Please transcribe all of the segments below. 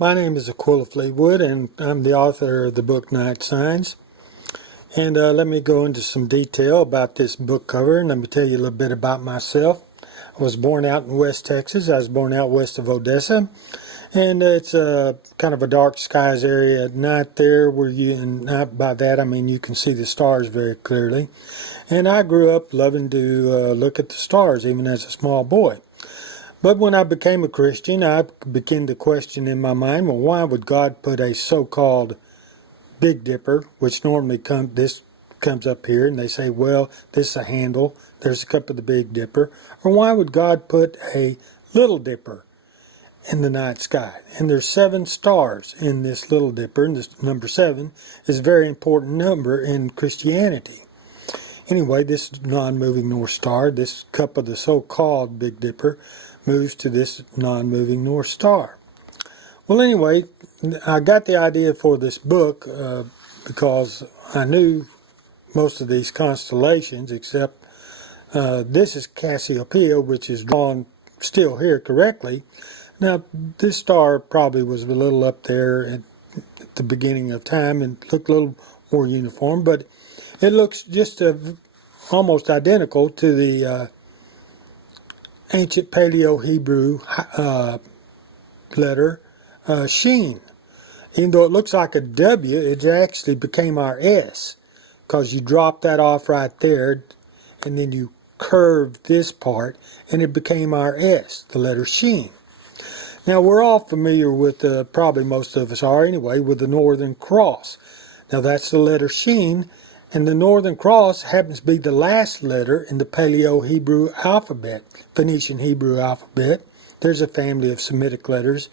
My name is Aquila Fleetwood, and I'm the author of the book Night Signs. And let me go into some detail about this book cover, and let me tell you a little bit about myself. I was born out in West Texas. I was born out west of Odessa, and it's kind of a dark skies area at night there, and not by that I mean you can see the stars very clearly. And I grew up loving to look at the stars, even as a small boy. But when I became a Christian, I began to question in my mind, well, why would God put a so-called Big Dipper, which normally comes up here, and they say, well, this is a handle, there's a cup of the Big Dipper, or why would God put a Little Dipper in the night sky? And there's 7 stars in this Little Dipper, and this number 7 is a very important number in Christianity. Anyway, this non-moving North Star, this cup of the so-called Big Dipper, moves to this non-moving North Star. Well, anyway, I got the idea for this book because I knew most of these constellations, except this is Cassiopeia, which is drawn still here correctly. Now, this star probably was a little up there at the beginning of time and looked a little more uniform, but it looks just almost identical to the ancient Paleo-Hebrew letter Shin. Even though it looks like a W, it actually became our S, because you drop that off right there, and then you curve this part, and it became our S, the letter Shin. Now, we're all familiar with, probably most of us are anyway, with the Northern Cross. Now, that's the letter Shin, and the Northern Cross happens to be the last letter in the Paleo-Hebrew alphabet, Phoenician Hebrew alphabet. There's a family of Semitic letters.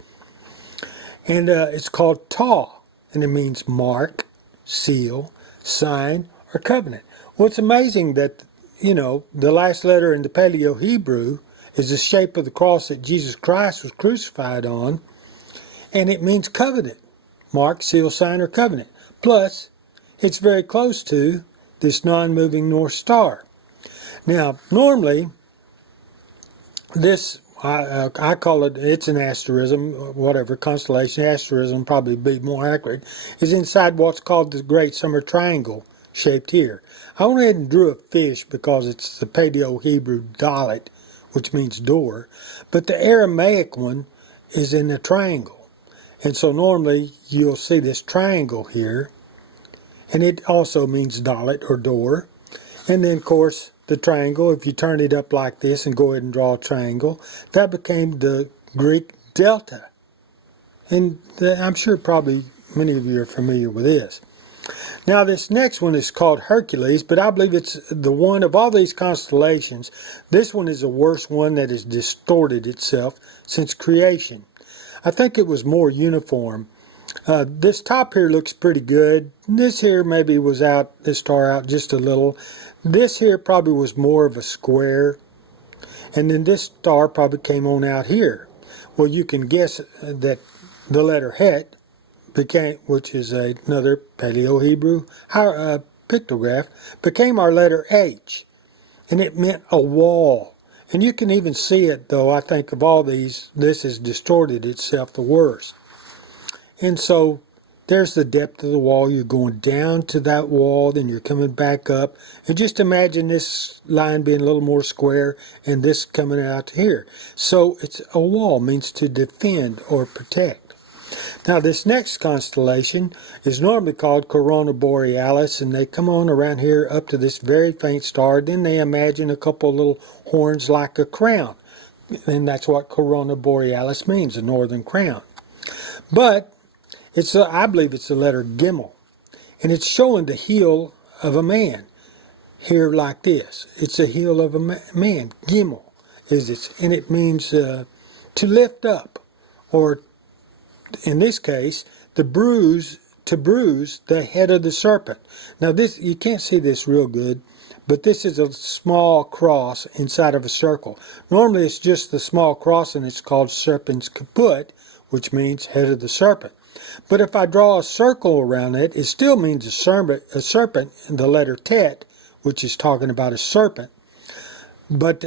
And it's called Taw, and it means mark, seal, sign, or covenant. Well, it's amazing that, the last letter in the Paleo-Hebrew is the shape of the cross that Jesus Christ was crucified on, and it means covenant, mark, seal, sign, or covenant. Plus, it's very close to this non-moving North Star. Now, normally, this, I call it's an asterism, whatever, constellation, asterism probably be more accurate, is inside what's called the Great Summer Triangle, shaped here. I went ahead and drew a fish because it's the Paleo-Hebrew dalet, which means door, but the Aramaic one is in a triangle. And so normally, you'll see this triangle here, and it also means dalet or door. And then, of course, the triangle, if you turn it up like this and go ahead and draw a triangle, that became the Greek delta. And I'm sure probably many of you are familiar with this. Now, this next one is called Hercules, but I believe it's the one of all these constellations. This one is the worst one that has distorted itself since creation. I think it was more uniform. This top here looks pretty good. This here maybe was this star out just a little. This here probably was more of a square. And then this star probably came on out here. Well, you can guess that the letter Het became, which is another Paleo-Hebrew pictograph, became our letter H. And it meant a wall. And you can even see it, though, I think of all these, this has distorted itself the worst. And so there's the depth of the wall. You're going down to that wall, then you're coming back up. And just imagine this line being a little more square and this coming out here. So it's a wall, means to defend or protect. Now this next constellation is normally called Corona Borealis, and they come on around here up to this very faint star. Then they imagine a couple of little horns like a crown. And that's what Corona Borealis means, a northern crown. But I believe it's the letter Gimel, and it's showing the heel of a man here like this. It's the heel of a man. Gimel is it, and it means to lift up, or in this case, to bruise the head of the serpent. Now this, you can't see this real good, but this is a small cross inside of a circle. Normally it's just the small cross, and it's called serpent's kaput, which means head of the serpent. But if I draw a circle around it, it still means a serpent in the letter Tet, which is talking about a serpent. But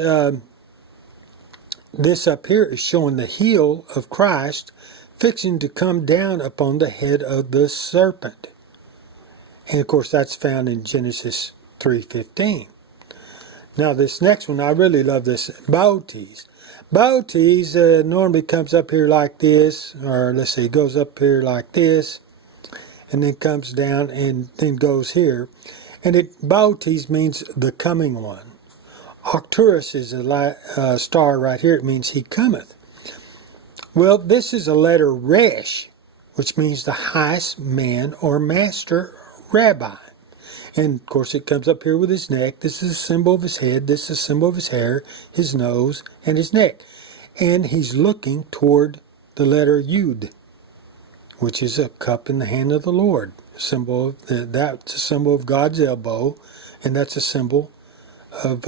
this up here is showing the heel of Christ fixing to come down upon the head of the serpent. And of course that's found in Genesis 3:15. Now this next one, I really love this, Boaz. Boaz normally comes up here like this, or let's see, goes up here like this, and then comes down and then goes here. And Boaz means the coming one. Arcturus is a star right here. It means he cometh. Well, this is a letter Resh, which means the highest man or master rabbi. And of course it comes up here with his neck. This is a symbol of his head. This is a symbol of his hair, his nose, and his neck. And he's looking toward the letter Yud, which is a cup in the hand of the Lord. That's a symbol of God's elbow, and that's a symbol of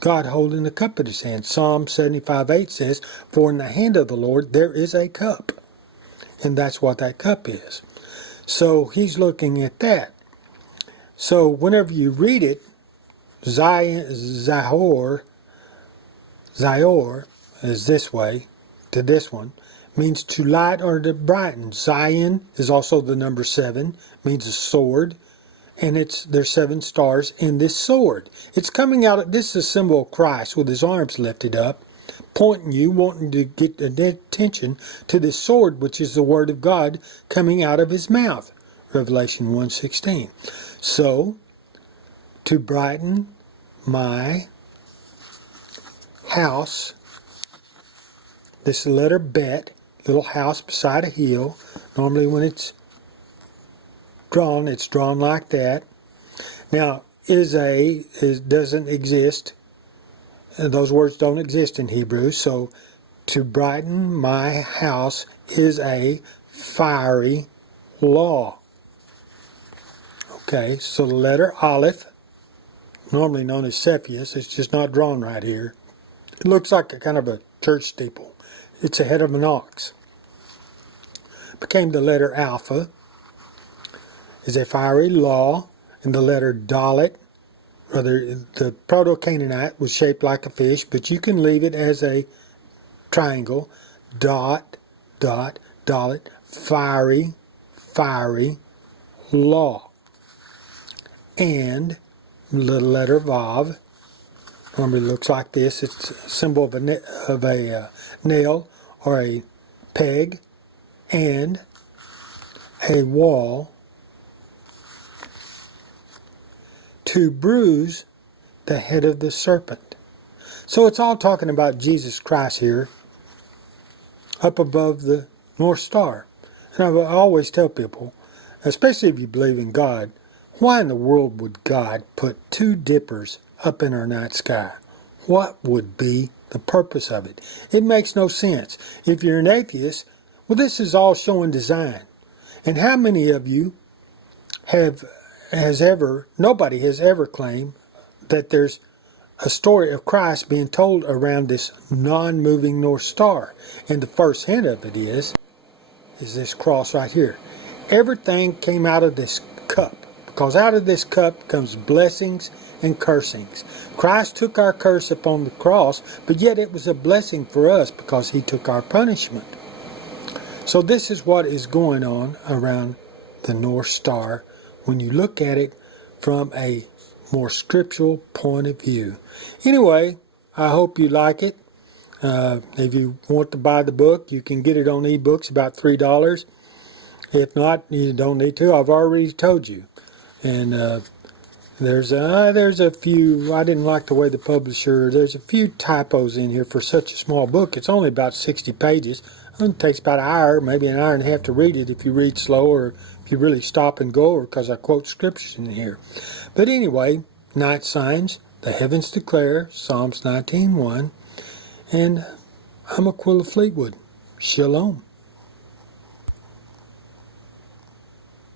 God holding the cup in his hand. Psalm 75:8 says, "For in the hand of the Lord there is a cup." And that's what that cup is. So he's looking at that. So whenever you read it, Zahor is this way, to this one, means to light or to brighten. Zion is also the number 7, means a sword, and there's 7 stars in this sword. It's coming out, this is a symbol of Christ with his arms lifted up, pointing you, wanting to get attention to this sword, which is the word of God coming out of his mouth. Revelation 1:16. So, to brighten my house, this is the letter Bet, little house beside a hill. Normally when it's drawn like that. Now, doesn't exist. Those words don't exist in Hebrew. So, to brighten my house is a fiery law. Okay, so the letter Aleph, normally known as Cepheus, it's just not drawn right here. It looks like a kind of a church steeple. It's a head of an ox. Became the letter Alpha, is a fiery law, and the letter Dalet, the Proto-Canaanite was shaped like a fish, but you can leave it as a triangle. Dot, dot, Dalet, fiery law. And the letter Vav normally looks like this. It's a symbol of a nail or a peg and a wall to bruise the head of the serpent. So it's all talking about Jesus Christ here up above the North Star. And I always tell people, especially if you believe in God, why in the world would God put 2 dippers up in our night sky? What would be the purpose of it? It makes no sense. If you're an atheist, well, this is all showing design. And how many of you nobody has ever claimed that there's a story of Christ being told around this non-moving North Star? And the first hint of it is this cross right here. Everything came out of this cup. Because out of this cup comes blessings and cursings. Christ took our curse upon the cross, but yet it was a blessing for us because he took our punishment. So this is what is going on around the North Star when you look at it from a more scriptural point of view. Anyway, I hope you like it. If you want to buy the book, you can get it on ebooks, about $3. If not, you don't need to. I've already told you. And there's a few, I didn't like the way the publisher, there's a few typos in here for such a small book. It's only about 60 pages. It takes about an hour, maybe an hour and a half to read it if you read slow or if you really stop and go, or because I quote scriptures in here. But anyway, night signs, the heavens declare, Psalms 19:1. And I'm Aquila Fleetwood. Shalom.